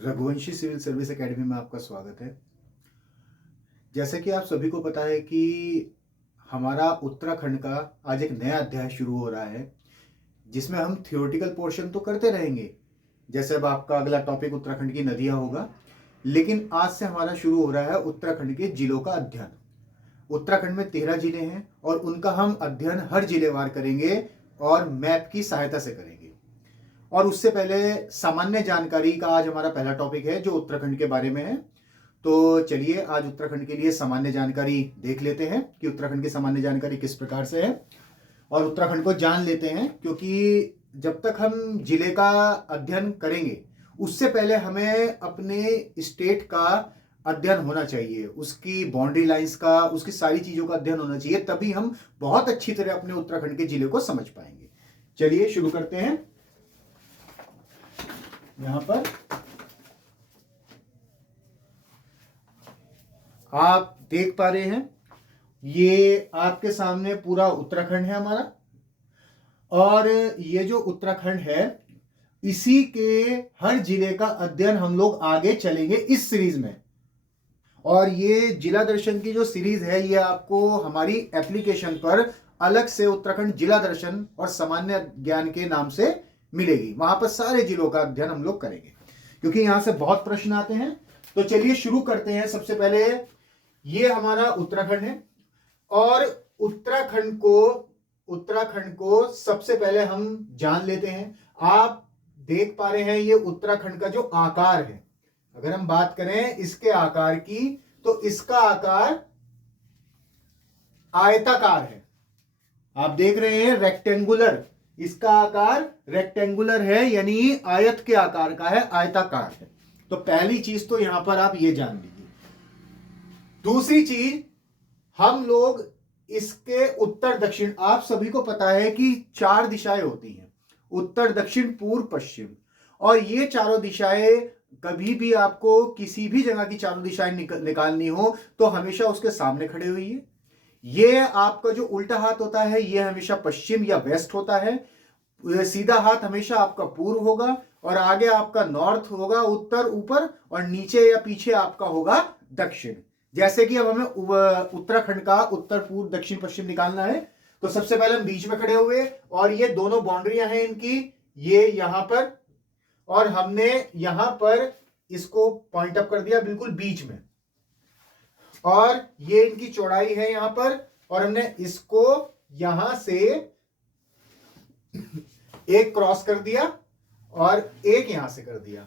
Raghuvanshi civil service academy में आपका स्वागत है। जैसे कि आप सभी को पता है कि हमारा उत्तराखंड का आज एक नया अध्याय शुरू हो रहा है, जिसमें हम थियोरेटिकल पोर्शन तो करते रहेंगे। जैसे अब आपका अगला टॉपिक उत्तराखंड की नदियां होगा, लेकिन आज से हमारा शुरू हो रहा है उत्तराखंड के जिलों का अध्ययन। उत्तराखंड में 13 जिले हैं और उनका हम अध्ययन हर जिलेवार करेंगे और मैप की सहायता से करेंगे। और उससे पहले सामान्य जानकारी का आज हमारा पहला टॉपिक है जो उत्तराखंड के बारे में है। तो चलिए आज उत्तराखंड के लिए सामान्य जानकारी देख लेते हैं कि उत्तराखंड की सामान्य जानकारी किस प्रकार से है और उत्तराखंड को जान लेते हैं, क्योंकि जब तक हम जिले का अध्ययन करेंगे उससे पहले हमें अपने स्टेट का अध्ययन होना चाहिए, उसकी बाउंड्री लाइंस का, उसकी सारी चीज़ों का अध्ययन होना चाहिए, तभी हम बहुत अच्छी तरह अपने उत्तराखंड के जिले को समझ पाएंगे। चलिए शुरू करते हैं। यहां पर आप देख पा रहे हैं, ये आपके सामने पूरा उत्तराखंड है हमारा। और ये जो उत्तराखंड है, इसी के हर जिले का अध्ययन हम लोग आगे चलेंगे इस सीरीज में। और ये जिला दर्शन की जो सीरीज है, ये आपको हमारी एप्लीकेशन पर अलग से उत्तराखंड जिला दर्शन और सामान्य ज्ञान के नाम से मिलेगी। वहां पर सारे जिलों का अध्ययन हम लोग करेंगे, क्योंकि यहां से बहुत प्रश्न आते हैं। तो चलिए शुरू करते हैं। सबसे पहले ये हमारा उत्तराखंड है और उत्तराखंड को सबसे पहले हम जान लेते हैं। आप देख पा रहे हैं ये उत्तराखंड का जो आकार है, अगर हम बात करें इसके आकार की, तो इसका आकार आयताकार है। आप देख रहे हैं रेक्टेंगुलर, इसका आकार रेक्टेंगुलर है, यानी आयत के आकार का है, आयताकार है। तो पहली चीज तो यहां पर आप ये जान लीजिए। दूसरी चीज, हम लोग इसके उत्तर दक्षिण, आप सभी को पता है कि 4 दिशाएं होती हैं, उत्तर दक्षिण पूर्व पश्चिम। और ये चारों दिशाएं, कभी भी आपको किसी भी जगह की चारों दिशाएं निकालनी हो तो हमेशा उसके सामने खड़े हुई। ये आपका जो उल्टा हाथ होता है ये हमेशा पश्चिम या वेस्ट होता है, सीधा हाथ हमेशा आपका पूर्व होगा, और आगे आपका नॉर्थ होगा, उत्तर ऊपर, और नीचे या पीछे आपका होगा दक्षिण। जैसे कि अब हमें उत्तराखंड का उत्तर पूर्व दक्षिण पश्चिम निकालना है, तो सबसे पहले हम बीच में खड़े हुए और ये दोनों बाउंड्रियां हैं इनकी, ये यहां पर, और हमने यहां पर इसको पॉइंट अप कर दिया बिल्कुल बीच में, और ये इनकी चौड़ाई है यहां पर, और हमने इसको यहां से एक क्रॉस कर दिया और एक यहां से कर दिया।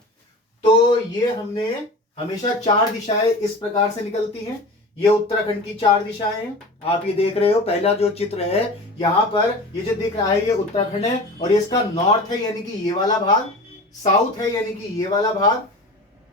तो ये हमने हमेशा 4 दिशाएं इस प्रकार से निकलती हैं। ये उत्तराखंड की 4 दिशाएं हैं, आप ये देख रहे हो। पहला जो चित्र है यहां पर, ये जो दिख रहा है ये उत्तराखंड है, और ये इसका नॉर्थ है यानी कि ये वाला भाग, साउथ है यानी कि ये वाला भाग,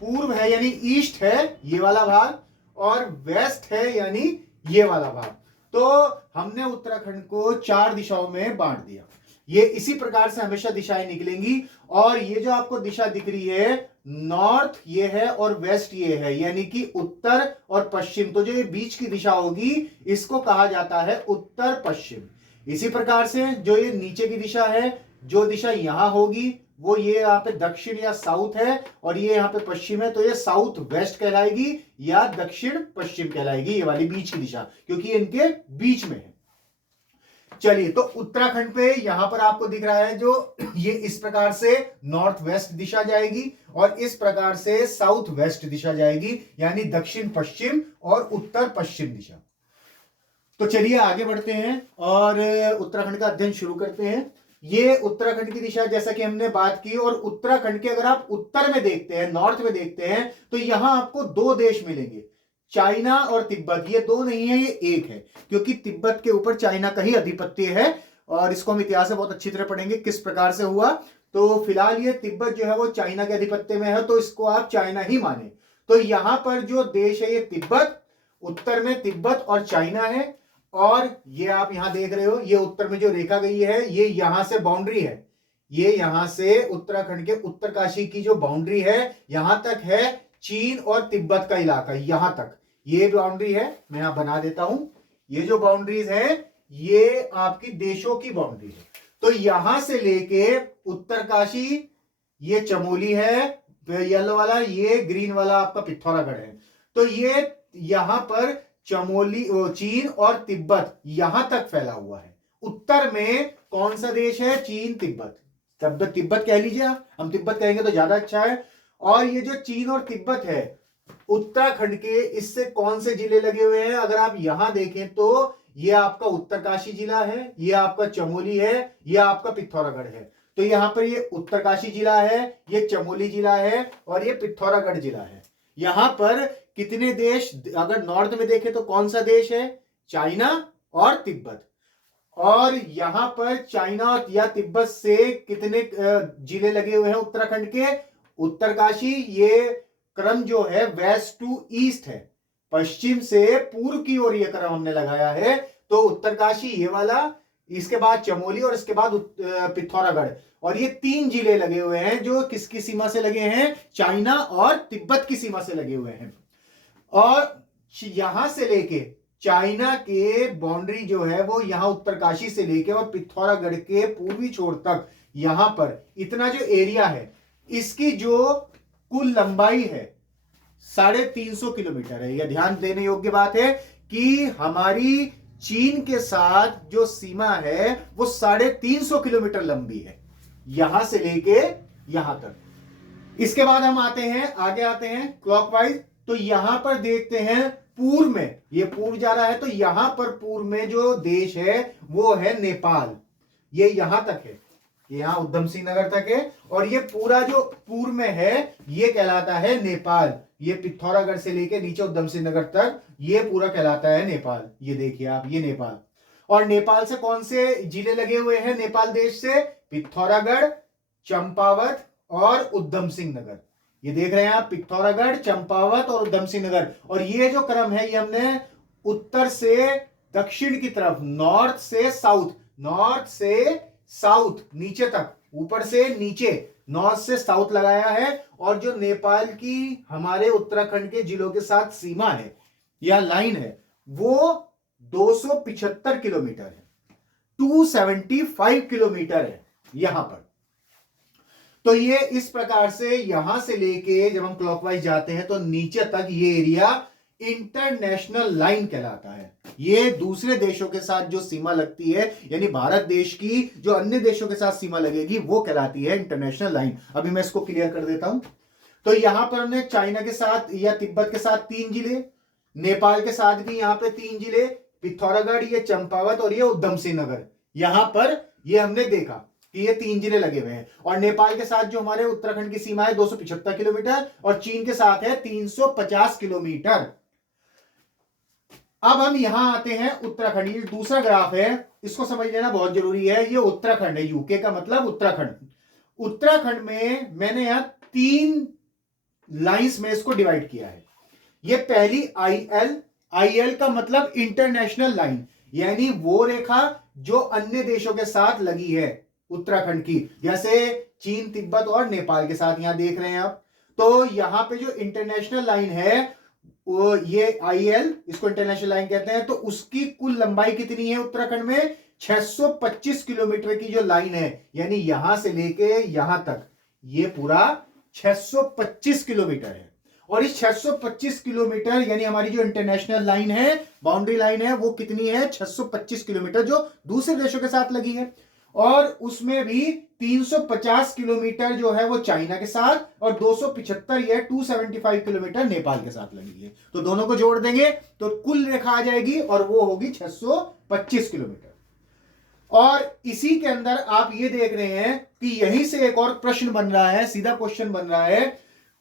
पूर्व है यानी ईस्ट है ये वाला भाग, और वेस्ट है यानी ये वाला भाग। तो हमने उत्तराखंड को 4 दिशाओं में बांट दिया। ये इसी प्रकार से हमेशा दिशाएं निकलेंगी। और ये जो आपको दिशा दिख रही है, नॉर्थ ये है और वेस्ट ये है, यानी कि उत्तर और पश्चिम। तो जो ये बीच की दिशा होगी इसको कहा जाता है उत्तर पश्चिम। इसी प्रकार से जो ये नीचे की दिशा है, जो दिशा यहां होगी वो ये यहाँ पे दक्षिण या साउथ है, और ये यहाँ पे पश्चिम है, तो ये साउथ वेस्ट कहलाएगी या दक्षिण पश्चिम कहलाएगी, ये वाली बीच की दिशा, क्योंकि इनके बीच में है। चलिए, तो उत्तराखंड पे यहां पर आपको दिख रहा है जो ये इस प्रकार से नॉर्थ वेस्ट दिशा जाएगी और इस प्रकार से साउथ वेस्ट दिशा जाएगी, यानी दक्षिण पश्चिम और उत्तर पश्चिम दिशा। तो चलिए आगे बढ़ते हैं और उत्तराखंड का अध्ययन शुरू करते हैं। ये उत्तराखंड की दिशा जैसा कि हमने बात की, और उत्तराखंड के अगर आप उत्तर में देखते हैं, नॉर्थ में देखते हैं, तो यहां आपको 2 देश मिलेंगे, चाइना और तिब्बत। ये 2 नहीं है, ये 1 है, क्योंकि तिब्बत के ऊपर चाइना का ही अधिपत्य है, और इसको हम इतिहास में बहुत अच्छी तरह पढ़ेंगे किस प्रकार से हुआ। तो फिलहाल ये तिब्बत जो है वो चाइना के अधिपत्य में है, तो इसको आप चाइना ही माने। तो यहां पर जो देश है ये तिब्बत, उत्तर में तिब्बत और चाइना है। और ये आप यहां देख रहे हो, ये उत्तर में जो रेखा गई है ये यहां से बाउंड्री है, ये यहां से उत्तराखंड के उत्तरकाशी की जो बाउंड्री है यहां तक है चीन और तिब्बत का इलाका, यहां तक ये बाउंड्री है। मैं यहां बना देता हूं, ये जो बाउंड्रीज है ये आपकी देशों की बाउंड्री है। तो यहां से लेके उत्तरकाशी, ये चमोली है, येलो वाला, ये ग्रीन वाला आपका पिथौरागढ़ है। तो ये यहां पर चमोली, चीन और तिब्बत यहां तक फैला हुआ है। उत्तर में कौन सा देश है? चीन, तिब्बत। तब तिब्बत कह लीजिए आप, हम तिब्बत कहेंगे तो ज्यादा अच्छा है। और ये जो चीन और तिब्बत है, उत्तराखंड के इससे कौन से जिले लगे हुए हैं? अगर आप यहां देखें तो ये आपका उत्तरकाशी जिला है, ये आपका चमोली है, ये आपका पिथौरागढ़ है। तो यहां पर ये उत्तरकाशी जिला है, ये चमोली जिला है और ये पिथौरागढ़ जिला है। यहां पर कितने देश, अगर नॉर्थ में देखें तो कौन सा देश है? चाइना और तिब्बत। और यहां पर चाइना या तिब्बत से कितने जिले लगे हुए हैं उत्तराखंड के? उत्तरकाशी, ये क्रम जो है वेस्ट टू ईस्ट है, पश्चिम से पूर्व की ओर ये क्रम हमने लगाया है। तो उत्तरकाशी ये वाला, इसके बाद चमोली और इसके बाद पिथौरागढ़। और ये 3 जिले लगे हुए हैं जो किसकी सीमा से लगे हैं? चाइना और तिब्बत की सीमा से लगे हुए हैं। और यहां से लेके चाइना के बाउंड्री जो है वो यहां उत्तरकाशी से लेके और पिथौरागढ़ के पूर्वी छोर तक, यहां पर इतना जो एरिया है, इसकी जो कुल लंबाई है 350 किलोमीटर है। यह ध्यान देने योग्य बात है कि हमारी चीन के साथ जो सीमा है वो 350 किलोमीटर लंबी है, यहां से लेके यहां तक। इसके बाद हम आते हैं, आगे आते हैं क्लॉकवाइज। तो यहां पर देखते हैं पूर्व में, ये पूर्व जा रहा है, तो यहां पर पूर्व में जो देश है वो है नेपाल। ये यहां तक है, यहां उधम सिंह नगर तक है। और ये पूरा जो पूर्व में है ये कहलाता है नेपाल। ये पिथौरागढ़ से लेके नीचे उधम सिंह नगर तक ये पूरा कहलाता है नेपाल। ये देखिए आप, ये नेपाल। और नेपाल से कौन से जिले लगे हुए हैं नेपाल देश से? पिथौरागढ़, चंपावत और उधम सिंह नगर। ये देख रहे हैं आप, पिथौरागढ़, चंपावत और उधम सिंह नगर। और ये जो क्रम है ये हमने उत्तर से दक्षिण की तरफ, नॉर्थ से साउथ, नॉर्थ से साउथ नीचे तक, ऊपर से नीचे, नॉर्थ से साउथ लगाया है। और जो नेपाल की हमारे उत्तराखंड के जिलों के साथ सीमा है या लाइन है वो 275 किलोमीटर है, 275 किलोमीटर है यहां पर। तो ये इस प्रकार से यहां से लेके जब हम क्लॉकवाइज जाते हैं तो नीचे तक ये एरिया इंटरनेशनल लाइन कहलाता है। ये दूसरे देशों के साथ जो सीमा लगती है, यानी भारत देश की जो अन्य देशों के साथ सीमा लगेगी वो कहलाती है इंटरनेशनल लाइन। अभी मैं इसको क्लियर कर देता हूं। तो यहां पर हमने चाइना के साथ या तिब्बत के साथ 3 जिले, नेपाल के साथ भी यहां पे 3 जिले, पिथौरागढ़, ये चंपावत और ये उधम सिंह नगर, यहां पर ये हमने देखा कि ये 3 जिले लगे हुए हैं। और नेपाल के साथ जो हमारे उत्तराखंड की सीमा है 275 किलोमीटर और चीन के साथ है 350 किलोमीटर। अब हम यहां आते हैं उत्तराखंड। ये दूसरा ग्राफ है, इसको समझ लेना बहुत जरूरी है। ये उत्तराखंड है, यूके का मतलब उत्तराखंड। उत्तराखंड में मैंने यहां 3 लाइंस में इसको डिवाइड किया है। ये पहली आईएल का मतलब इंटरनेशनल लाइन, यानी वो रेखा जो अन्य देशों के साथ लगी है उत्तराखंड की, जैसे चीन, तिब्बत और नेपाल के साथ यहां देख रहे हैं आप। तो यहां पे जो इंटरनेशनल लाइन है वो ये आईएल, इसको इंटरनेशनल लाइन कहते हैं। तो उसकी कुल लंबाई कितनी है उत्तराखंड में? 625 किलोमीटर की जो लाइन है, यानी यहां से लेके यहां तक ये पूरा 625 किलोमीटर है। और इस 625 किलोमीटर यानी हमारी जो इंटरनेशनल लाइन है, बाउंड्री लाइन है, वो कितनी है? 625 किलोमीटर, जो दूसरे देशों के साथ लगी है। और उसमें भी 350 किलोमीटर जो है वो चाइना के साथ और 275 या 275 किलोमीटर नेपाल के साथ लगी है। तो दोनों को जोड़ देंगे तो कुल रेखा आ जाएगी और वो होगी 625 किलोमीटर। और इसी के अंदर आप ये देख रहे हैं कि यहीं से एक और प्रश्न बन रहा है, सीधा क्वेश्चन बन रहा है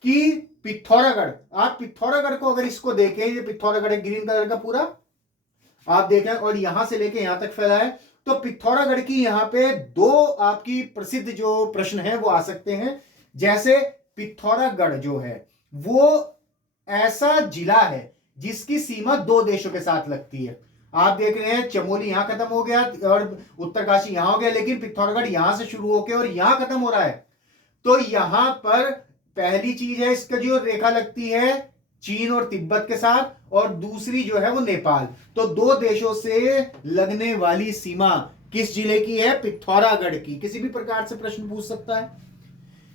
कि पिथौरागढ़, आप पिथौरागढ़ को अगर इसको देखें, ये पिथौरागढ़ है ग्रीन कलर का पूरा, आप देखें, और यहां से लेके यहां तक फैला है। तो पिथौरागढ़ की यहां पे 2 आपकी प्रसिद्ध जो प्रश्न है वो आ सकते हैं। जैसे पिथौरागढ़ जो है वो ऐसा जिला है जिसकी सीमा 2 देशों के साथ लगती है। आप देख रहे हैं चमोली यहां खत्म हो गया और उत्तरकाशी यहां हो गया, लेकिन पिथौरागढ़ यहां से शुरू होकर और यहां खत्म हो रहा है। तो यहां पर पहली चीज है, इसका जो रेखा लगती है चीन और तिब्बत के साथ, और दूसरी जो है वो नेपाल। तो 2 देशों से लगने वाली सीमा किस जिले की है? पिथौरागढ़ की। किसी भी प्रकार से प्रश्न पूछ सकता है।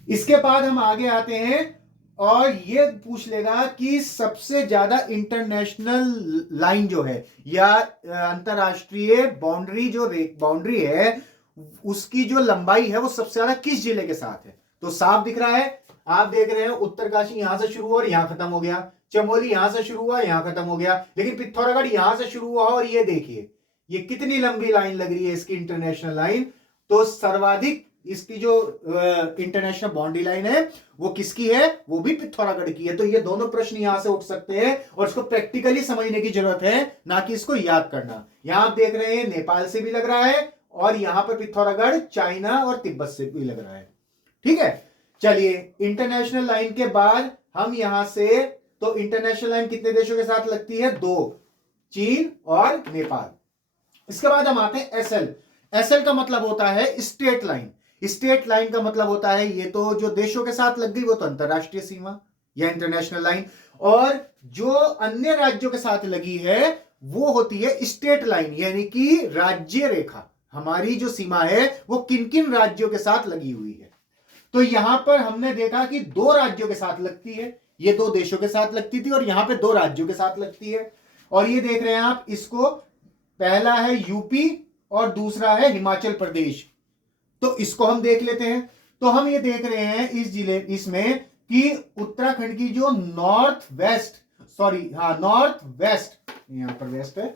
इसके बाद हम आगे आते हैं और ये पूछ लेगा कि सबसे ज्यादा इंटरनेशनल लाइन जो है या अंतरराष्ट्रीय बाउंड्री जो बाउंड्री है उसकी जो लंबाई है वो सबसे ज्यादा किस जिले के साथ है। तो साफ दिख रहा है, आप देख रहे हैं उत्तरकाशी यहां से शुरू हुआ और यहां खत्म हो गया, चमोली यहां से शुरू हुआ यहां खत्म हो गया, लेकिन पिथौरागढ़ यहां से शुरू हुआ और ये देखिए ये कितनी लंबी लाइन लग रही है इसकी इंटरनेशनल लाइन। तो सर्वाधिक इसकी जो इंटरनेशनल बाउंड्री लाइन है वो किसकी है, वो भी पिथौरागढ़ की है। तो ये दोनों प्रश्न यहां से उठ सकते हैं और इसको प्रैक्टिकली समझने की जरूरत है, ना कि इसको याद करना। यहां आप देख रहे हैं नेपाल से भी लग रहा है और यहां पर पिथौरागढ़ चाइना और तिब्बत से भी लग रहा है। ठीक है, चलिए इंटरनेशनल लाइन के बाद हम यहां से, तो इंटरनेशनल लाइन कितने देशों के साथ लगती है, 2, चीन और नेपाल। इसके बाद हम आते हैं एसएल। एसएल का मतलब होता है स्टेट लाइन। स्टेट लाइन का मतलब होता है ये तो जो देशों के साथ लग गई वो तो अंतरराष्ट्रीय सीमा या इंटरनेशनल लाइन, और जो अन्य राज्यों के साथ लगी है वो होती है स्टेट लाइन, यानी कि राज्य रेखा। हमारी जो सीमा है वो किन किन राज्यों के साथ लगी हुई है। तो यहां पर हमने देखा कि 2 राज्यों के साथ लगती है, ये 2 देशों के साथ लगती थी और यहां पे 2 राज्यों के साथ लगती है। और ये देख रहे हैं आप, इसको पहला है यूपी और दूसरा है हिमाचल प्रदेश। तो इसको हम देख लेते हैं। तो हम ये देख रहे हैं इस जिले इसमें कि उत्तराखंड की जो नॉर्थ वेस्ट, यहां पर वेस्ट है,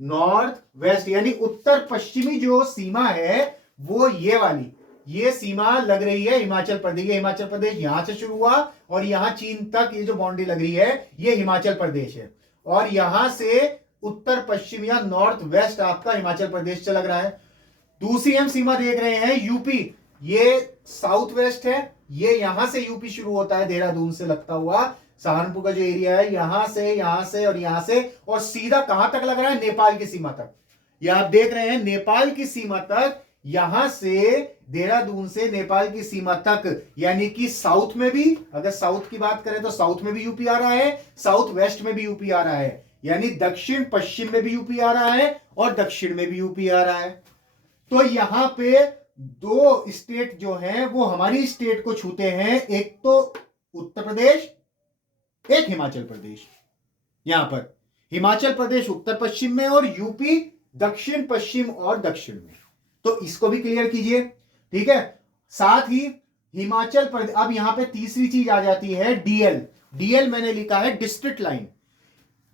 नॉर्थ वेस्ट यानी उत्तर पश्चिमी जो सीमा है वो ये वाली, ये सीमा लग रही है हिमाचल प्रदेश। ये हिमाचल प्रदेश यहां से शुरू हुआ और यहां चीन तक ये जो बाउंड्री लग रही है ये हिमाचल प्रदेश है, और यहां से उत्तर पश्चिम या नॉर्थ वेस्ट आपका हिमाचल प्रदेश से लग रहा है। दूसरी हम सीमा देख रहे हैं यूपी, ये साउथ वेस्ट है, ये यहां से यूपी शुरू होता है देहरादून से लगता हुआ, सहारनपुर का जो एरिया है यहां से और यहां से, और सीधा कहां तक लग रहा है, नेपाल की सीमा तक। ये आप देख रहे हैं नेपाल की सीमा तक, यहां से देहरादून से नेपाल की सीमा तक, यानी कि साउथ में भी, अगर साउथ की बात करें तो साउथ में भी यूपी आ रहा है, साउथ वेस्ट में भी यूपी आ रहा है, यानी दक्षिण पश्चिम में भी यूपी आ रहा है और दक्षिण में भी यूपी आ रहा है। तो यहां पे 2 स्टेट जो हैं वो हमारी स्टेट को छूते हैं, एक तो उत्तर प्रदेश, एक हिमाचल प्रदेश। यहां पर हिमाचल प्रदेश उत्तर पश्चिम में और यूपी दक्षिण पश्चिम और दक्षिण में। तो इसको भी क्लियर कीजिए, ठीक है। साथ ही हिमाचल प्रदेश, अब यहां पे तीसरी चीज आ जाती है डीएल। डीएल मैंने लिखा है डिस्ट्रिक्ट लाइन।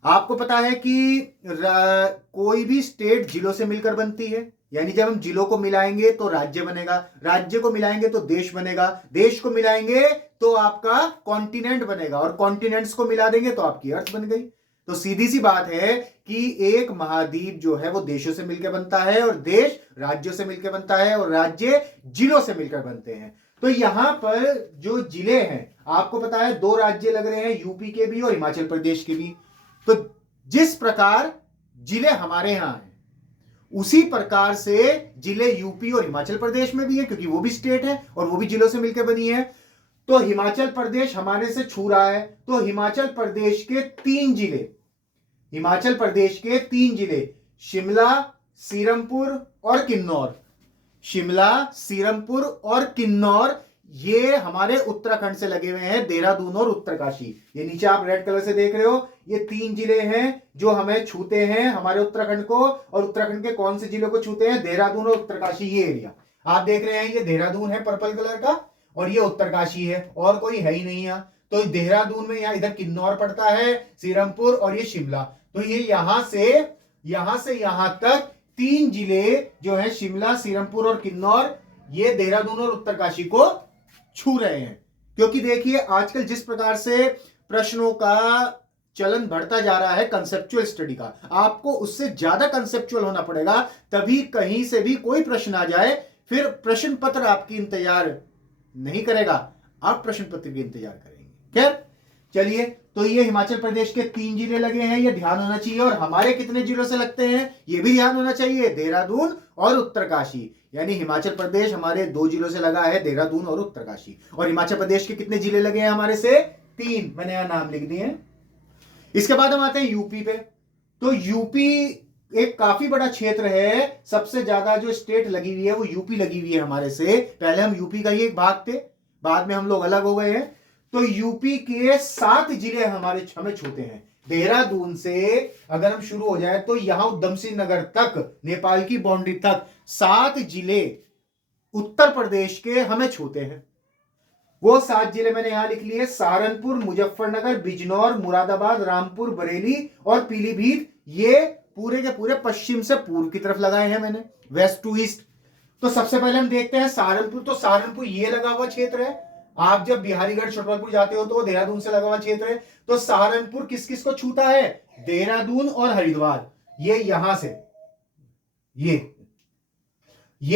आपको पता है कि कोई भी स्टेट जिलों से मिलकर बनती है, यानी जब हम जिलों को मिलाएंगे तो राज्य बनेगा, राज्य को मिलाएंगे तो देश बनेगा, देश को मिलाएंगे तो आपका कॉन्टिनेंट बनेगा, और कॉन्टिनेंट्स को मिला देंगे तो आपकी अर्थ बन गई। तो सीधी सी बात है कि एक महाद्वीप जो है वो देशों से मिलकर बनता है और देश राज्यों से मिलकर बनता है और राज्य जिलों से मिलकर बनते हैं। तो यहां पर जो जिले हैं आपको पता है 2 राज्य लग रहे हैं, यूपी के भी और हिमाचल प्रदेश के भी। तो जिस प्रकार जिले हमारे यहां हैं उसी प्रकार से जिले यूपी और हिमाचल प्रदेश में भी है, क्योंकि वो भी स्टेट है और वो भी जिलों से मिलकर बनी है। तो हिमाचल प्रदेश हमारे से छू रहा है, तो हिमाचल प्रदेश के 3 जिले, हिमाचल प्रदेश के 3 जिले शिमला, सीरमपुर और किन्नौर, शिमला, सीरमपुर और किन्नौर, ये हमारे उत्तराखंड से लगे हुए हैं, देहरादून और उत्तरकाशी। ये नीचे आप रेड कलर से देख रहे हो, ये 3 जिले हैं जो हमें छूते हैं हमारे उत्तराखंड को, और उत्तराखंड के कौन से जिलों को छूते हैं, देहरादून और उत्तरकाशी। ये एरिया आप देख रहे हैं, ये देहरादून है पर्पल कलर का और ये उत्तरकाशी है, और कोई है ही नहीं यहाँ। तो देहरादून में यहाँ इधर किन्नौर पड़ता है, सीरमपुर और ये शिमला। तो ये यहां से यहां तक 3 जिले जो है शिमला, सीरमपुर और किन्नौर, ये देहरादून और उत्तरकाशी को छू रहे हैं। क्योंकि देखिए आजकल जिस प्रकार से प्रश्नों का चलन बढ़ता जा रहा है कंसेप्चुअल स्टडी का, आपको उससे ज्यादा कंसेप्चुअल होना पड़ेगा, तभी कहीं से भी कोई प्रश्न आ जाए फिर प्रश्न पत्र आपकी इंतजार नहीं करेगा, आप प्रश्न पत्र की इंतजार करेंगे। खैर चलिए, तो ये हिमाचल प्रदेश के 3 जिले लगे हैं, ये ध्यान होना चाहिए। और हमारे कितने जिलों से लगते हैं ये भी ध्यान होना चाहिए, देहरादून और उत्तरकाशी। यानी हिमाचल प्रदेश हमारे 2 जिलों से लगा है, देहरादून और उत्तरकाशी। और हिमाचल प्रदेश के कितने जिले लगे हैं हमारे से, 3, मैंने यहां नाम लिख दिए हैं। इसके बाद हम आते हैं यूपी पे। तो यूपी एक काफी बड़ा क्षेत्र है, सबसे ज्यादा जो स्टेट लगी हुई है वो यूपी लगी हुई है हमारे से। पहले हम यूपी का ही एक भाग थे, बाद में हम लोग अलग हो गए हैं। तो यूपी के 7 जिले हमें छूते हैं। देहरादून से अगर हम शुरू हो जाए तो यहां उधम सिंह नगर तक, नेपाल की बाउंड्री तक 7 जिले उत्तर प्रदेश के हमें छूते हैं। वो 7 जिले मैंने यहां लिख लिए, सहारनपुर, मुजफ्फरनगर, बिजनौर, मुरादाबाद, रामपुर, बरेली और पीलीभीत। ये पूरे के पूरे पश्चिम से पूर्व की तरफ लगाए हैं मैंने, वेस्ट टू ईस्ट। तो सबसे पहले हम देखते हैं सहारनपुर। तो सहारनपुर ये लगा हुआ क्षेत्र है। आप जब बिहारीगढ़ छतरपुर जाते हो तो देहरादून से लगा हुआ क्षेत्र है। तो सहारनपुर किस किस को छूता है? देहरादून और हरिद्वार। ये यहां से, ये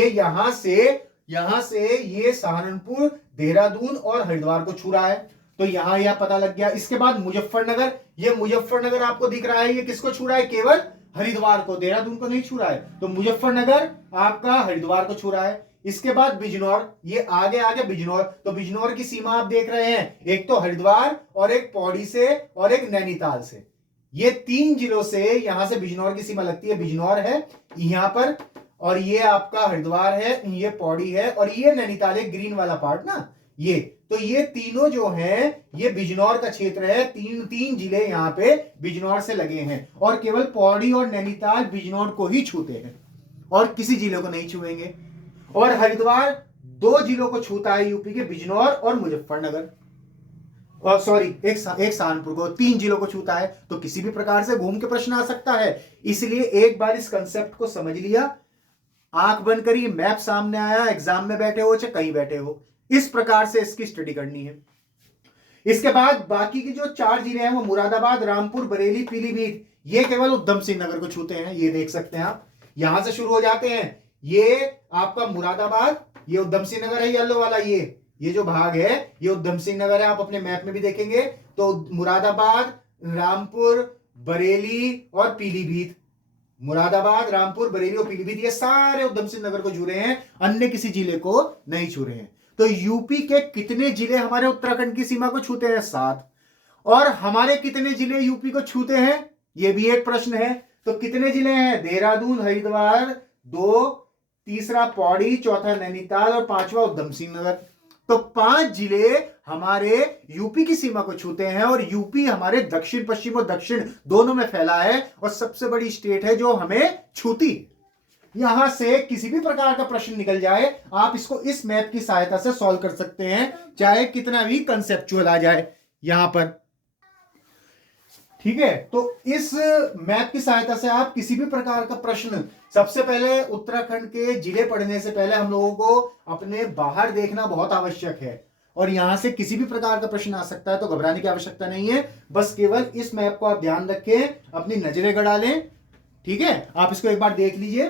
यहां से ये सहारनपुर, देहरादून और हरिद्वार को छू रहा है। तो यहां यह पता लग गया। इसके बाद मुजफ्फरनगर, ये मुजफ्फरनगर आपको दिख रहा है, ये किसको छू रहा है? केवल हरिद्वार को, देहरादून को नहीं छू रहा है। तो मुजफ्फरनगर आपका हरिद्वार को छू रहा है। इसके बाद बिजनौर, ये आगे बिजनौर। तो बिजनौर की सीमा आप देख रहे हैं, एक तो हरिद्वार और एक पौड़ी से और एक नैनीताल से। ये 3 जिलों से यहां से बिजनौर की सीमा लगती है। बिजनौर है यहां पर, और ये आपका हरिद्वार है, ये पौड़ी है, और ये नैनीताल है, ग्रीन वाला पार्ट ना ये। तो ये तीनों जो हैं ये बिजनौर का क्षेत्र है। तीन जिले यहां पे बिजनौर से लगे हैं, और केवल पौड़ी और नैनीताल बिजनौर को ही छूते हैं और किसी जिले को नहीं छुएंगे। और हरिद्वार 2 जिलों को छूता है यूपी के, बिजनौर और मुजफ्फरनगर, और सॉरी एक सहारनपुर को। 3 जिलों को छूता है। तो किसी भी प्रकार से घूम के प्रश्न आ सकता है, इसलिए एक बार इस कंसेप्ट को समझ लिया, आंख बंद करी, मैप सामने आया, एग्जाम में बैठे हो चाहे कहीं बैठे हो, इस प्रकार से इसकी स्टडी करनी है। इसके बाद बाकी की जो 4 जिले हैं वो मुरादाबाद, रामपुर, बरेली, पीलीभीत, ये केवल उधम सिंह नगर को छूते हैं। ये देख सकते हैं आप, यहां से शुरू हो जाते हैं। ये आपका मुरादाबाद, ये उधम सिंह नगर है, येलो वाला ये जो भाग है ये उधम सिंह नगर है। आप अपने मैप में भी देखेंगे तो मुरादाबाद, रामपुर, बरेली और पीलीभीत, मुरादाबाद, रामपुर, बरेली और पीलीभीत, ये सारे उधम सिंह नगर को छू रहे हैं, अन्य किसी जिले को नहीं छू रहे हैं। तो यूपी के कितने जिले हमारे उत्तराखंड की सीमा को छूते हैं? 7। और हमारे कितने जिले यूपी को छूते हैं? यह भी एक प्रश्न है। तो कितने जिले हैं? देहरादून, हरिद्वार 2, तीसरा पौड़ी, चौथा नैनीताल और 5वां उधम सिंह नगर। तो 5 जिले हमारे यूपी की सीमा को छूते हैं, और यूपी हमारे दक्षिण पश्चिम और दक्षिण दोनों में फैला है, और सबसे बड़ी स्टेट है जो हमें छूती। यहां से किसी भी प्रकार का प्रश्न निकल जाए, आप इसको इस मैप की सहायता से सॉल्व कर सकते हैं, चाहे कितना भी कंसेप्चुअल आ जाए यहां पर। ठीक है, तो इस मैप की सहायता से आप किसी भी प्रकार का प्रश्न, सबसे पहले उत्तराखंड के जिले पढ़ने से पहले हम लोगों को अपने बाहर देखना बहुत आवश्यक है, और यहां से किसी भी प्रकार का प्रश्न आ सकता है, तो घबराने की आवश्यकता नहीं है। बस केवल इस मैप को आप ध्यान रखें, अपनी नजरें गड़ा लें। ठीक है, आप इसको एक बार देख लीजिए,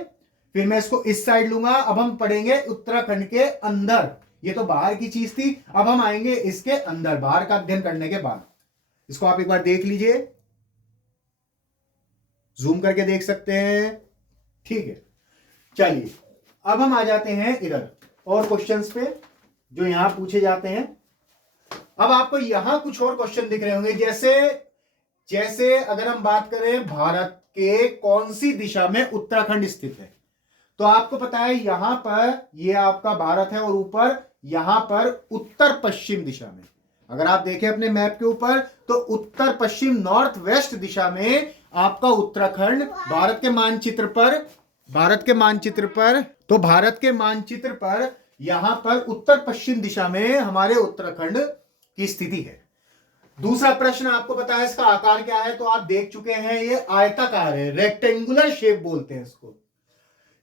फिर मैं इसको इस साइड लूंगा। अब हम पढ़ेंगे उत्तराखंड के अंदर, ये तो बाहर की चीज थी, अब हम आएंगे इसके अंदर, बाहर का अध्ययन करने के बाद। इसको आप एक बार देख लीजिए, जूम करके देख सकते हैं। ठीक है, चलिए अब हम आ जाते हैं इधर और क्वेश्चंस पे जो यहां पूछे जाते हैं। अब आपको यहां कुछ और क्वेश्चन दिख रहे होंगे, जैसे अगर हम बात करें भारत के कौन सी दिशा में उत्तराखंड स्थित है, तो आपको पता है यहां पर ये आपका भारत है, और ऊपर यहां पर उत्तर पश्चिम दिशा में अगर आप देखें अपने मैप के ऊपर, तो उत्तर पश्चिम नॉर्थ वेस्ट दिशा में आपका उत्तराखंड भारत के मानचित्र पर यहां पर उत्तर पश्चिम दिशा में हमारे उत्तराखंड की स्थिति है। दूसरा प्रश्न आपको पता है इसका आकार क्या है, तो आप देख चुके हैं, ये आयताकार है, रेक्टेंगुलर शेप बोलते हैं इसको।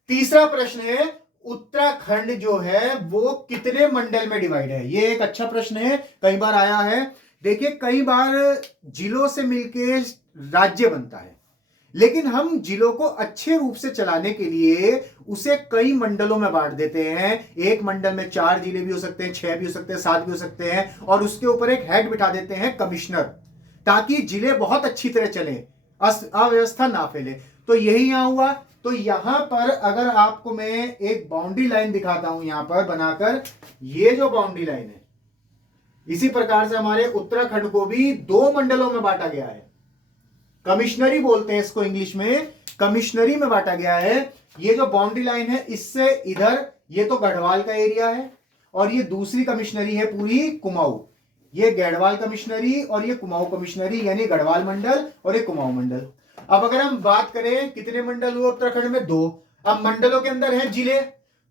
तीसरा प्रश्न है उत्तराखंड जो है वो कितने मंडल में डिवाइड है। ये एक अच्छा प्रश्न है, कई बार आया है। देखिए, कई बार जिलों से मिलके राज्य बनता है, लेकिन हम जिलों को अच्छे रूप से चलाने के लिए उसे कई मंडलों में बांट देते हैं। एक मंडल में 4 जिले भी हो सकते हैं, 6 भी हो सकते हैं, 7 भी हो सकते हैं, और उसके ऊपर एक हेड बिठा देते हैं कमिश्नर, ताकि जिले बहुत अच्छी तरह चले, अव्यवस्था ना फैले। तो यही यहां हुआ। तो यहां पर अगर आपको मैं एक बाउंड्री लाइन दिखाता हूं यहां पर बनाकर, ये जो बाउंड्री लाइन है, इसी प्रकार से हमारे उत्तराखंड को भी 2 मंडलों में बांटा गया है। कमिश्नरी बोलते हैं इसको इंग्लिश में, कमिश्नरी में बांटा गया है। ये जो बाउंड्री लाइन है, इससे इधर ये तो गढ़वाल का एरिया है, और ये दूसरी कमिश्नरी है पूरी कुमाऊं। ये गढ़वाल कमिश्नरी और ये कुमाऊं कमिश्नरी, यानी गढ़वाल मंडल और ये कुमाऊं मंडल। अब अगर हम बात करें कितने मंडल हुए उत्तराखंड में, 2। अब मंडलों के अंदर हैं जिले,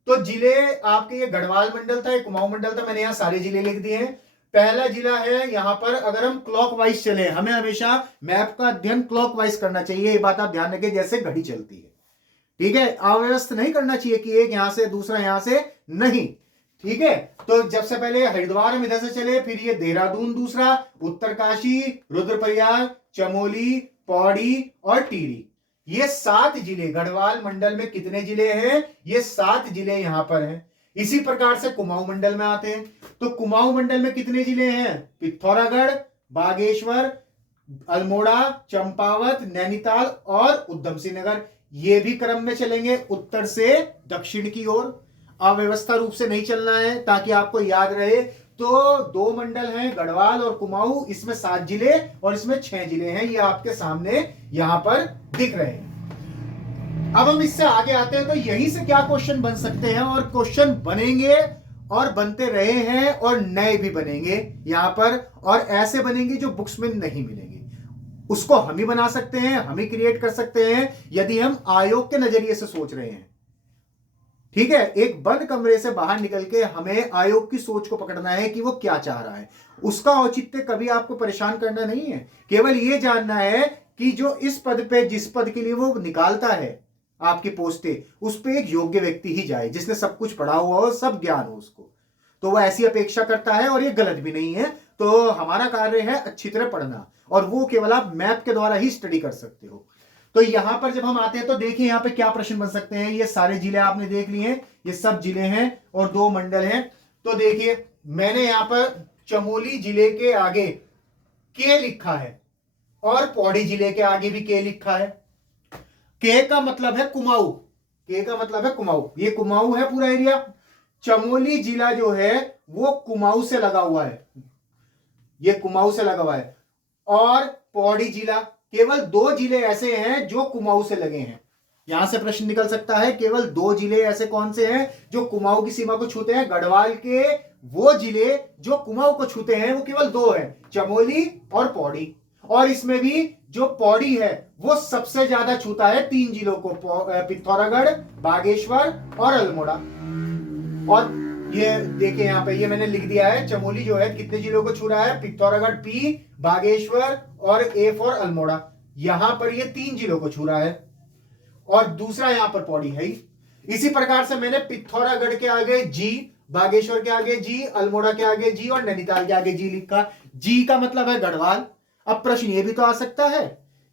तो जिले आपके ये गढ़वाल मंडल था, ये कुमाऊं मंडल था, मैंने यहां सारे जिले लिख दिए हैं। पहला जिला है यहां पर, अगर हम क्लॉकवाइज चले, हमें हमेशा मैप का अध्ययन क्लॉकवाइज करना चाहिए, ये बात आप ध्यान रखें, जैसे घड़ी चलती है, ठीक है, अव्यवस्थित नहीं करना चाहिए कि एक यहां से दूसरा यहां से, नहीं, ठीक है। तो जब से पहले हरिद्वार हम इधर से चले, फिर ये देहरादून दूसरा, उत्तरकाशी, रुद्रप्रयाग, चमोली, पौड़ी और टिहरी, ये 7 जिले गढ़वाल मंडल में कितने जिले हैं, ये 7 जिले यहां पर हैं। इसी प्रकार से कुमाऊं मंडल में आते हैं, तो कुमाऊं मंडल में कितने जिले हैं, पिथौरागढ़, बागेश्वर, अल्मोड़ा, चंपावत, नैनीताल और उधम सिंह नगर। ये भी क्रम में चलेंगे उत्तर से दक्षिण की ओर, अव्यवस्था रूप से नहीं चलना है, ताकि आपको याद रहे। तो 2 मंडल हैं गढ़वाल और कुमाऊं, इसमें 7 जिले और इसमें 6 जिले हैं, ये आपके सामने यहां पर दिख रहे हैं। अब हम इससे आगे आते हैं, तो यहीं से क्या क्वेश्चन बन सकते हैं, और क्वेश्चन बनेंगे और बनते रहे हैं और नए भी बनेंगे यहां पर, और ऐसे बनेंगे जो बुक्स में नहीं मिलेंगे, उसको हम ही बना सकते हैं, हम ही क्रिएट कर सकते हैं, यदि हम आयोग के नजरिए से सोच रहे हैं, ठीक है। एक बंद कमरे से बाहर निकल के हमें आयोग की सोच को पकड़ना है कि वो क्या चाह रहा है, उसका औचित्य कभी आपको परेशान करना नहीं है, केवल ये जानना है कि जो इस पद पे, जिस पद के लिए वो निकालता है आपकी पोस्टें, उस पे एक योग्य व्यक्ति ही जाए, जिसने सब कुछ पढ़ा हुआ हो, सब ज्ञान हो उसको, तो वह ऐसी अपेक्षा करता है, और ये गलत भी नहीं है। तो हमारा कार्य है अच्छी तरह पढ़ना, और वो केवल आप मैप के द्वारा ही स्टडी कर सकते हो। तो यहां पर जब हम आते हैं, तो देखिए यहां पे क्या प्रश्न बन सकते हैं। ये सारे जिले आपने देख लिए हैं, ये सब जिले हैं और 2 मंडल हैं। तो देखिए मैंने यहां पर चमोली जिले के आगे के लिखा है, और पौड़ी जिले के आगे भी के लिखा है। के का मतलब है कुमाऊं, के का मतलब है कुमाऊं, ये कुमाऊं है पूरा एरिया। चमोली जिला जो है वो कुमाऊं से लगा हुआ है, ये कुमाऊं से लगा हुआ है। और पौड़ी जिला, केवल 2 जिले ऐसे हैं जो कुमाऊं से लगे हैं। यहां से प्रश्न निकल सकता है, केवल 2 जिले ऐसे कौन से हैं जो कुमाऊं की सीमा को छूते हैं। गढ़वाल के वो जिले जो कुमाऊं को छूते हैं वो केवल 2 हैं, चमोली और पौड़ी। और इसमें भी जो पौड़ी है वो सबसे ज्यादा छूता है 3 जिलों को, पिथौरागढ़, बागेश्वर और अल्मोड़ा। और ये देखिए यहां पे, ये मैंने लिख दिया है, चमोली जो है कितने जिलों को छू रहा है, पिथौरागढ़ पी, बागेश्वर और ए फॉर अल्मोड़ा, यहां पर ये 3 जिलों को छू रहा है, और दूसरा यहां पर पौड़ी है ही। इसी प्रकार से मैंने पिथौरागढ़ के आगे जी, बागेश्वर के आगे जी, अल्मोड़ा के आगे जी और नैनीताल के आगे जी लिखा। जी का मतलब है गढ़वाल। अब प्रश्न ये भी तो आ सकता है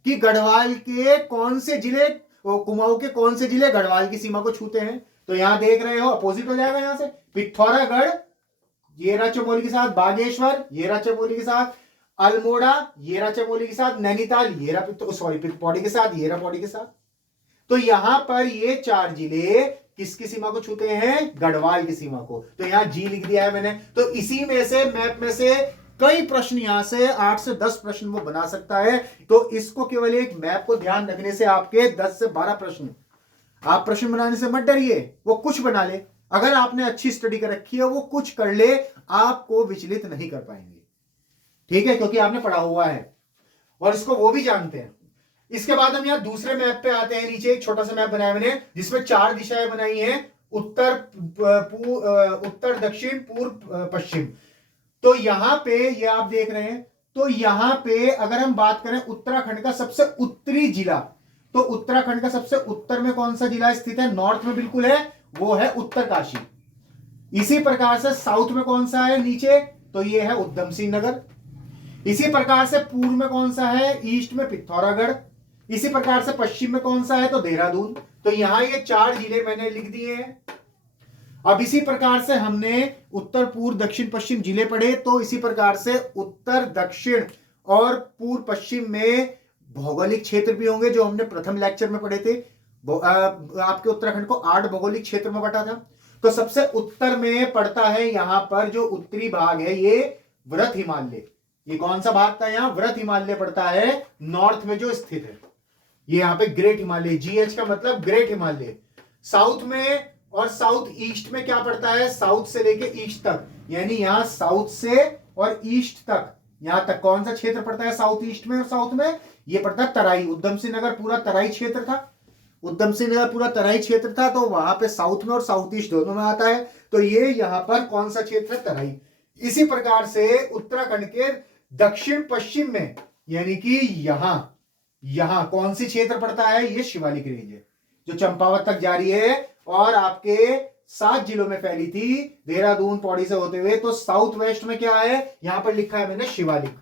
कि गढ़वाल के कौन से जिले, कुमाऊं के कौन से जिले गढ़वाल की सीमा को छूते हैं, तो यहां देख रहे हो अपोजिट हो जाएगा, यहां से पिथौरागढ़ ये रहा चमोली के साथ, बागेश्वर ये रहा चमोली के साथ, अल्मोड़ा ये रहा चमोली के साथ, नैनीताल ये रहा, सॉरी पौड़ी के साथ, ये रहा पौड़ी के साथ। तो यहां पर ये 4 जिले किसकी सीमा को छूते हैं, गढ़वाल की सीमा को, तो यहां जी लिख दिया है मैंने। तो इसी में से, मैप में से कई प्रश्न, यहां से 8 से 10 प्रश्न वो बना सकता है। तो इसको केवल एक मैप को ध्यान रखने से आपके 10 से 12 प्रश्न, आप प्रश्न बनाने से मत डरिए, वो कुछ बना ले, अगर आपने अच्छी स्टडी कर रखी है वो कुछ कर ले, आपको विचलित नहीं कर पाएंगे, ठीक है, क्योंकि आपने पढ़ा हुआ है और इसको वो भी जानते हैं। इसके बाद हम यहां दूसरे मैप पे आते हैं। नीचे एक छोटा सा मैप बनाया मैंने, जिसमें 4 दिशाएं बनाई हैं, उत्तर, दक्षिण, पूर्व, पश्चिम। तो यहां पे ये आप देख रहे हैं, तो यहां पे अगर हम बात करें उत्तराखंड का सबसे उत्तरी जिला, तो उत्तराखंड का सबसे उत्तर में कौन सा जिला स्थित है, नॉर्थ में बिल्कुल है, वो है उत्तरकाशी। इसी प्रकार से साउथ में कौन सा है नीचे, तो ये है उधम सिंह नगर। इसी प्रकार से पूर्व में कौन सा है, ईस्ट में पिथौरागढ़। इसी प्रकार से पश्चिम में कौन सा है, तो देहरादून। तो यहां ये 4 जिले मैंने लिख दिए हैं। अब इसी प्रकार से हमने उत्तर, पूर्व, दक्षिण, पश्चिम जिले पढ़े, तो इसी प्रकार से उत्तर, दक्षिण और पूर्व, पश्चिम में भौगोलिक क्षेत्र भी होंगे, जो हमने प्रथम लेक्चर में पढ़े थे। आपके उत्तराखंड को 8 भौगोलिक क्षेत्र में बांटा था। तो सबसे उत्तर में पड़ता है यहां पर जो उत्तरी भाग है, ये व्रत हिमालय। ये कौन सा भाग था, यहां व्रत हिमालय पड़ता है, नॉर्थ में जो स्थित है। ये यहां पे ग्रेट हिमालय, GH का मतलब ग्रेट हिमालय। साउथ में और साउथ ईस्ट में क्या पड़ता है, साउथ से लेके ईस्ट तक, यानी यहां साउथ से और ईस्ट तक, यहां तक कौन सा क्षेत्र पड़ता है साउथ ईस्ट में और साउथ में? ये पड़ता है तराई। उधम सिंह नगर पूरा तराई क्षेत्र था, उधम सिंह नगर पूरा तराई क्षेत्र था, तो वहां पे साउथ में और साउथ ईस्ट दोनों में आता है। तो ये यहां पर कौन सा क्षेत्र है? तराई। इसी प्रकार से उत्तराखंड के दक्षिण पश्चिम में, यानी कि यहां यहां कौन सी क्षेत्र पड़ता है? ये शिवालिक रेंज है जो चंपावत तक जा रही है और आपके 7 जिलों में फैली थी, देहरादून पौड़ी से होते हुए। तो साउथ वेस्ट में क्या है? यहां पर लिखा है मैंने शिवालिक,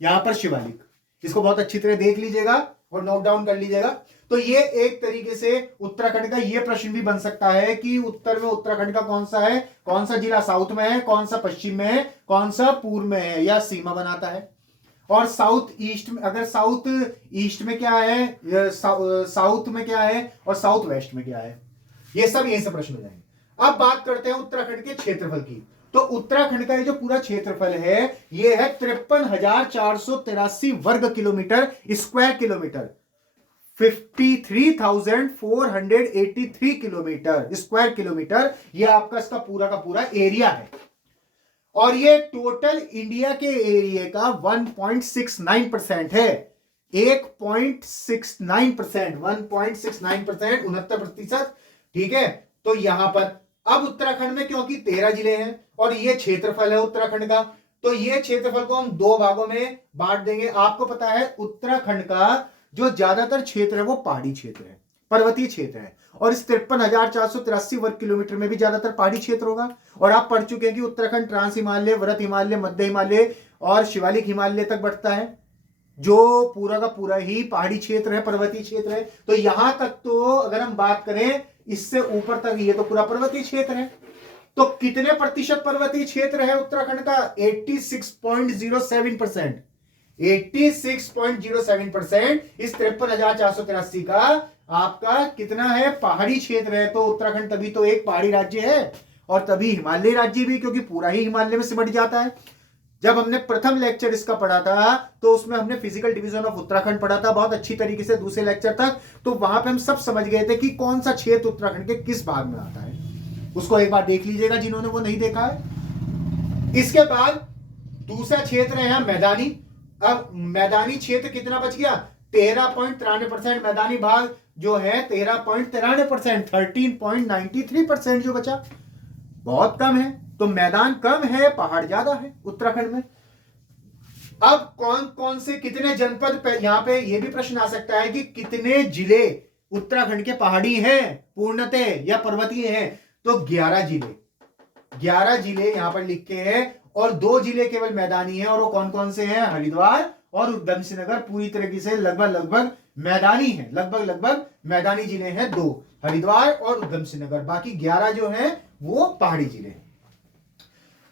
यहां पर शिवालिक। इसको बहुत अच्छी तरह देख लीजिएगा और नोट डाउन कर लीजिएगा। तो ये एक तरीके से उत्तराखंड का ये प्रश्न भी बन सकता है कि उत्तर में उत्तराखंड का कौन सा है, कौन सा जिला साउथ में है, कौन सा पश्चिम में है, कौन सा पूर्व में है, या सीमा बनाता है। और साउथ ईस्ट में, अगर साउथ ईस्ट में क्या है, साउथ में क्या है और साउथ वेस्ट में क्या है, ये सब यहीं से प्रश्न हो जाएंगे। अब बात करते हैं उत्तराखंड के क्षेत्रफल की। तो उत्तराखंड का ये जो पूरा क्षेत्रफल है ये है 53,483 वर्ग kilometre, square kilometre, 53,483 kilometre square kilometre, ये आपका इसका पूरा का पूरा एरिया है। और ये टोटल इंडिया के एरिया का 1.69% है। 1.69%, 1.69%, 69%। ठीक है, तो यहां पर अब उत्तराखंड में क्योंकि 13 जिले हैं और ये क्षेत्रफल है उत्तराखंड का, तो ये क्षेत्रफल को हम 2 भागों में बांट देंगे। आपको पता है उत्तराखंड का जो ज्यादातर क्षेत्र है वो पहाड़ी क्षेत्र है, पर्वतीय क्षेत्र है, और इस 53,483 वर्ग किलोमीटर में भी ज्यादातर पहाड़ी क्षेत्र होगा। और आप पढ़ चुके हैं कि उत्तराखंड ट्रांस हिमालय, वृत हिमालय, मध्य हिमालय और शिवालिक हिमालय तक बढ़ता है, जो पूरा का पूरा ही पहाड़ी क्षेत्र है, पर्वतीय क्षेत्र है। तो यहां तक तो अगर हम बात करें इससे ऊपर तक ये तो पूरा पर्वतीय क्षेत्र है। तो कितने प्रतिशत पर्वतीय क्षेत्र है उत्तराखंड का? 86.07%। 86.07% इस 53,483 का आपका कितना है? पहाड़ी क्षेत्र है। तो उत्तराखंड तभी तो एक पहाड़ी राज्य है और तभी हिमालय राज्य भी, क्योंकि पूरा ही हिमालय में सिमट जाता है। जब हमने प्रथम लेक्चर इसका पढ़ा था तो उसमें हमने फिजिकल डिवीजन ऑफ उत्तराखंड पढ़ा था बहुत अच्छी तरीके से, दूसरे लेक्चर तक। तो वहां पे हम सब समझ गए थे कि कौन सा क्षेत्र उत्तराखंड के किस भाग में आता है। उसको एक बार देख लीजिएगा जिन्होंने वो नहीं देखा है। इसके बाद दूसरा क्षेत्र है यहां मैदानी। अब मैदानी क्षेत्र कितना बच गया? 13.93%। मैदानी भाग जो है 13.93%, 13.93% जो बचा, बहुत कम है। तो मैदान कम है, पहाड़ ज्यादा है उत्तराखंड में। अब कौन कौन से कितने जनपद पे, यहां पे ये भी प्रश्न आ सकता है कि कितने जिले उत्तराखंड के पहाड़ी हैं पूर्णतः या पर्वतीय हैं? तो 11 जिले, 11 जिले यहां पर लिखे हैं और 2 जिले केवल मैदानी हैं। और वो कौन कौन से हैं? हरिद्वार और उधम सिंह नगर पूरी तरीके से लगभग मैदानी है, लगभग मैदानी जिले हैं 2, हरिद्वार और उधम सिंह नगर। बाकी 11 जो हैं वो पहाड़ी जिले हैं।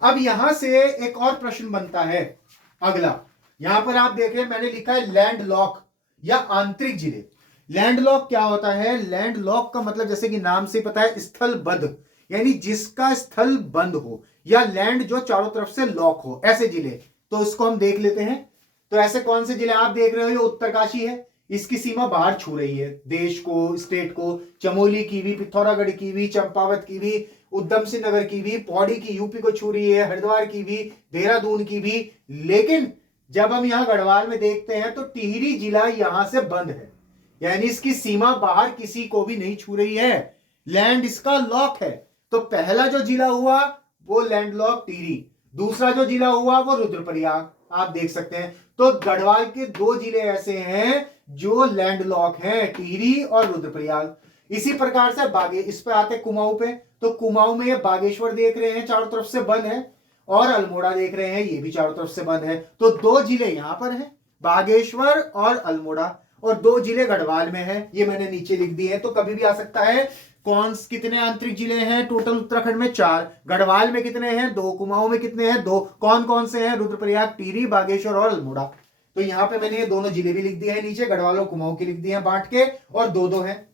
अब यहां से एक और प्रश्न बनता है अगला। यहां पर आप देख रहे हैं मैंने लिखा है लैंड लॉक या आंतरिक जिले। लैंड लॉक क्या होता है? लैंड लॉक का मतलब जैसे कि नाम से पता है स्थलबद्ध, यानी जिसका स्थल बंद हो या लैंड जो चारों तरफ से लॉक हो, ऐसे जिले। तो इसको हम देख लेते हैं। तो ऐसे कौन से जिले आप देख रहे हो? ये उत्तरकाशी है, इसकी सीमा बाहर छू रही है देश को, स्टेट को। चमोली की भी, पिथौरागढ़ की भी, चंपावत की भी, उधम सिंह नगर की भी, पौड़ी की यूपी को छू रही है, हरिद्वार की भी, देहरादून की भी। लेकिन जब हम यहां गढ़वाल में देखते हैं तो टिहरी जिला यहां से बंद है, यानी इसकी सीमा बाहर किसी को भी नहीं छू रही है, लैंड इसका लॉक है। तो पहला जो जिला हुआ वो लैंड लॉक टिहरी, दूसरा जो जिला हुआ वो रुद्रप्रयाग, आप देख सकते हैं। तो गढ़वाल के 2 जिले ऐसे हैं जो लैंड लॉक हैं, टिहरी और रुद्रप्रयाग। इसी प्रकार से इस पे आते कुमाऊं पे। तो कुमाऊं में ये बागेश्वर देख रहे हैं चारों तरफ से बंद है, और अल्मोड़ा देख रहे हैं ये भी चारों तरफ से बंद है। तो 2 जिले यहां पर हैं, बागेश्वर और अल्मोड़ा, और 2 जिले गढ़वाल में है, ये मैंने नीचे लिख दिए हैं। तो कभी भी आ सकता है। कितने आंतरिक जिले हैं टोटल उत्तराखंड में? 4। गढ़वाल में कितने हैं? 2। कुमाऊं में कितने हैं? 2। कौन कौन से हैं? रुद्रप्रयाग, टिहरी, बागेश्वर और अल्मोड़ा। तो यहां पे मैंने ये दोनों जिले भी लिख दिए हैं नीचे, गढ़वाल और कुमाऊं के लिख दिए हैं बांट के, और 2-2 हैं।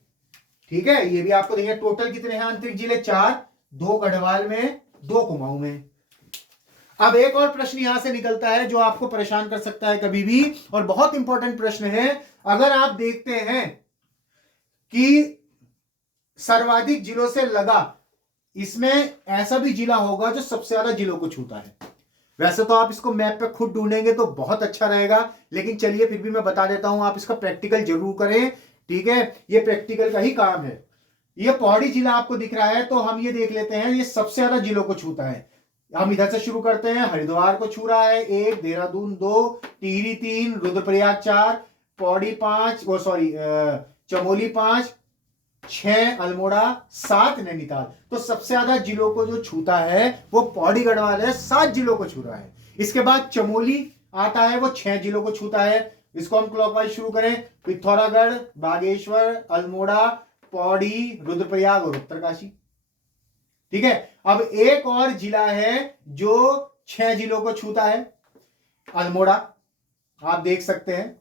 ठीक है, ये भी आपको देखिए टोटल कितने हैं आंतरिक जिले? 4, 2 गढ़वाल में, 2 कुमाऊं में। अब एक और प्रश्न यहां से निकलता है जो आपको परेशान कर सकता है कभी भी, और बहुत इंपॉर्टेंट प्रश्न है। अगर आप देखते हैं कि सर्वाधिक जिलों से लगा, इसमें ऐसा भी जिला होगा जो सबसे ज्यादा जिलों को छूता है। वैसे तो आप इसको मैप पे खुद ढूंढेंगे तो बहुत अच्छा रहेगा, लेकिन चलिए फिर भी मैं बता देता हूं, आप इसका प्रैक्टिकल जरूर करें। ठीक है, ये प्रैक्टिकल का ही काम है। ये पौड़ी जिला आपको दिख रहा है, तो हम ये देख लेते हैं, ये सबसे ज्यादा जिलों को छूता है। हम इधर से शुरू करते हैं, हरिद्वार को छू रहा है 1, देहरादून 2, टिहरी 3, रुद्रप्रयाग 4, पौड़ी 5, वो सॉरी चमोली 5, 6 अल्मोड़ा, 7 नैनीताल। तो सबसे ज्यादा जिलों को जो छूता है वो पौड़ी गढ़वाल है, 7 जिलों को छू रहा है। इसके बाद चमोली आता है, वो 6 जिलों को छूता है। इसको हम क्लॉकवाइज शुरू करें, पिथौरागढ़, बागेश्वर, अल्मोड़ा, पौड़ी, रुद्रप्रयाग और उत्तरकाशी। ठीक है, अब एक और जिला है जो 6 जिलों को छूता है, अल्मोड़ा, आप देख सकते हैं।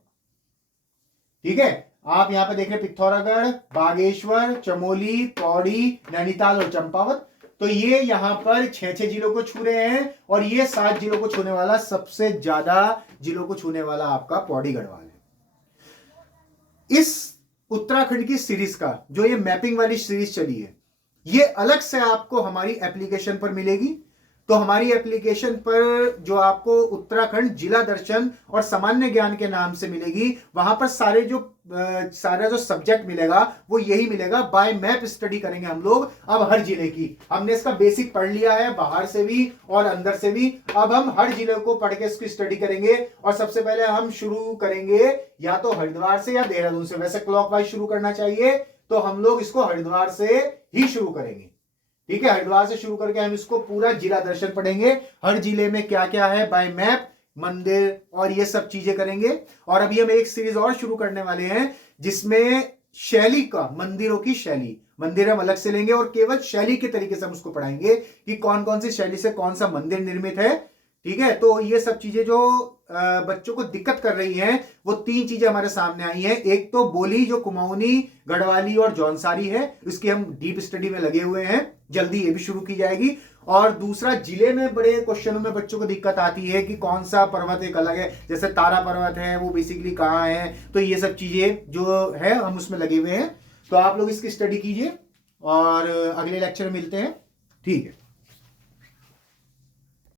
ठीक है, आप यहां पे देख रहे हैं पिथौरागढ़, बागेश्वर, चमोली, पौड़ी, नैनीताल और चंपावत। तो ये यहां पर 6 जिलों को छू रहे हैं, और ये 7 जिलों को छूने वाला, सबसे ज्यादा जिलों को छूने वाला आपका पौड़ी गढ़वाल है। इस उत्तराखंड की सीरीज का जो ये मैपिंग वाली सीरीज चली है, ये अलग से आपको हमारी एप्लीकेशन पर मिलेगी। तो हमारी एप्लीकेशन पर जो आपको उत्तराखंड जिला दर्शन और सामान्य ज्ञान के नाम से मिलेगी, वहां पर सारा जो सब्जेक्ट मिलेगा वो यही मिलेगा। बाय मैप स्टडी करेंगे हम लोग अब हर जिले की। हमने इसका बेसिक पढ़ लिया है, बाहर से भी और अंदर से भी। अब हम हर जिले को पढ़ के इसकी स्टडी करेंगे, और सबसे पहले हम शुरू करेंगे या तो हरिद्वार से या देहरादून से। वैसे क्लॉकवाइज शुरू करना चाहिए, तो हम लोग इसको हरिद्वार से ही शुरू करेंगे। ठीक है, हरिद्वार से शुरू करके हम इसको पूरा जिला दर्शन पढ़ेंगे, हर जिले में क्या क्या है बाय मैप, मंदिर और ये सब चीजें करेंगे। और अभी हम एक सीरीज और शुरू करने वाले हैं, जिसमें शैली का, मंदिरों की शैली, मंदिर हम अलग से लेंगे और केवल शैली के तरीके से हम उसको पढ़ाएंगे कि कौन कौन सी शैली से कौन सा मंदिर निर्मित है। ठीक है, तो ये सब चीजें जो बच्चों को दिक्कत कर रही हैं, वो 3 चीजें हमारे सामने आई हैं। एक तो बोली जो कुमाऊनी, गढ़वाली और जौनसारी है, इसकी हम डीप स्टडी में लगे हुए हैं, जल्दी ये भी शुरू की जाएगी। और दूसरा, जिले में बड़े क्वेश्चनों में बच्चों को दिक्कत आती है कि कौन सा पर्वत एक अलग है, जैसे तारा पर्वत है, वो बेसिकली कहाँ है। तो ये सब चीजें जो है हम उसमें लगे हुए हैं, तो आप लोग इसकी स्टडी कीजिए और अगले लेक्चर में मिलते हैं। ठीक है।